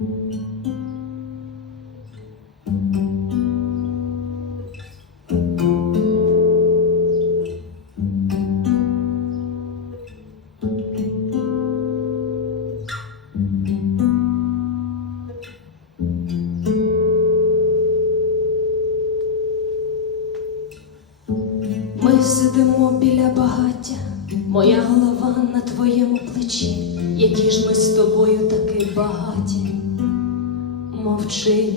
Ми сидимо біля багаття, моя голова на твоєму плечі, які ж ми з тобою таки багаті. Мовчи,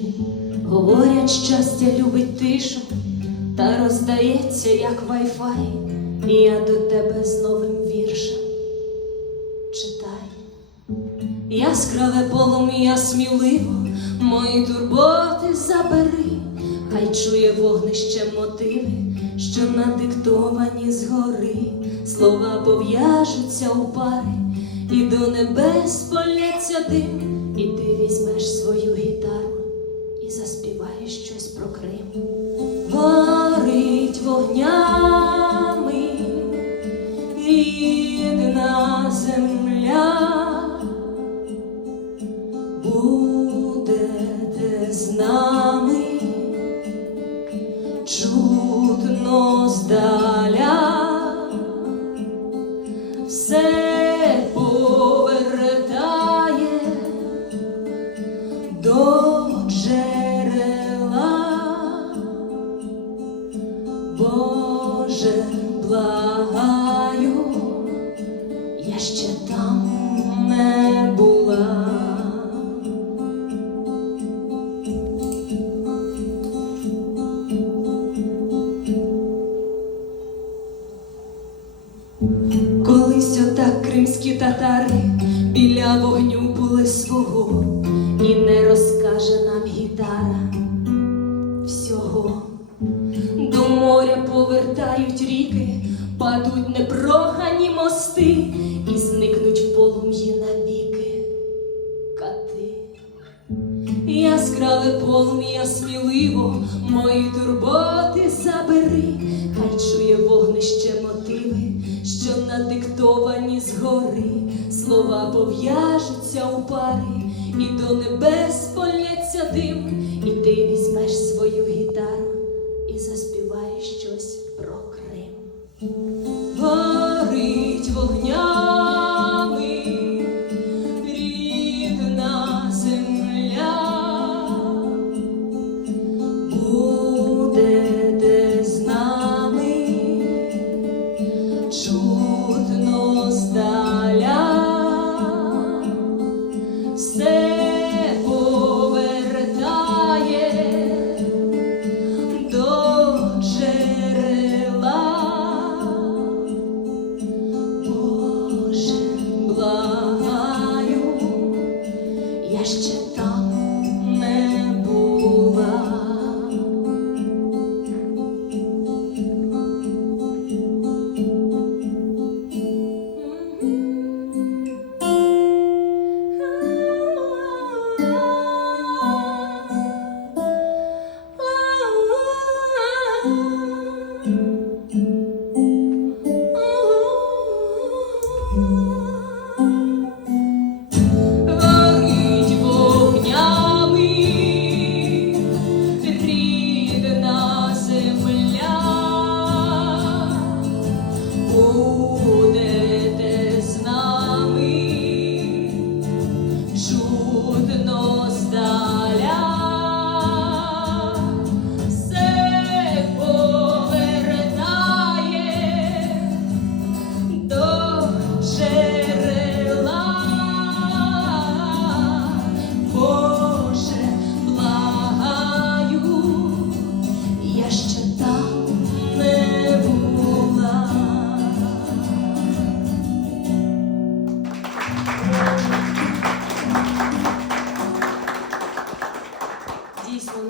говорять, щастя любить тишу, та роздається, як вайфай, і я до тебе з новим віршем. Читай. Яскраве полум'я сміливо, мої турботи забери, хай чує вогнище мотиви, що надиктовані згори, слова пов'яжуться у пари, і до небес поляться дим, і ти візьмеш свою гітару і заспіваєш щось про Крим. Горить вогнями рідна земля будете з нами, чутно здаля, все Боже, благаю, я ще там не була. Колись отак кримські татари біля вогню були свого, і не розкаже нам гітара повертають ріки, падуть непрохані мости і зникнуть в полум'ї навіки. Кати. Яскраве полум'я сміливо, мої турботи забери, хай чує вогнище мотиви, що надиктовані згори, слова пов'яжуться у пари, і до небес поляться дим, і ти візьмеш свою гітару і заспіваєш щось про Крим. Горить вогнями рідна земля,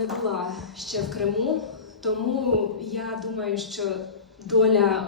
не була ще в Криму, тому я думаю, що доля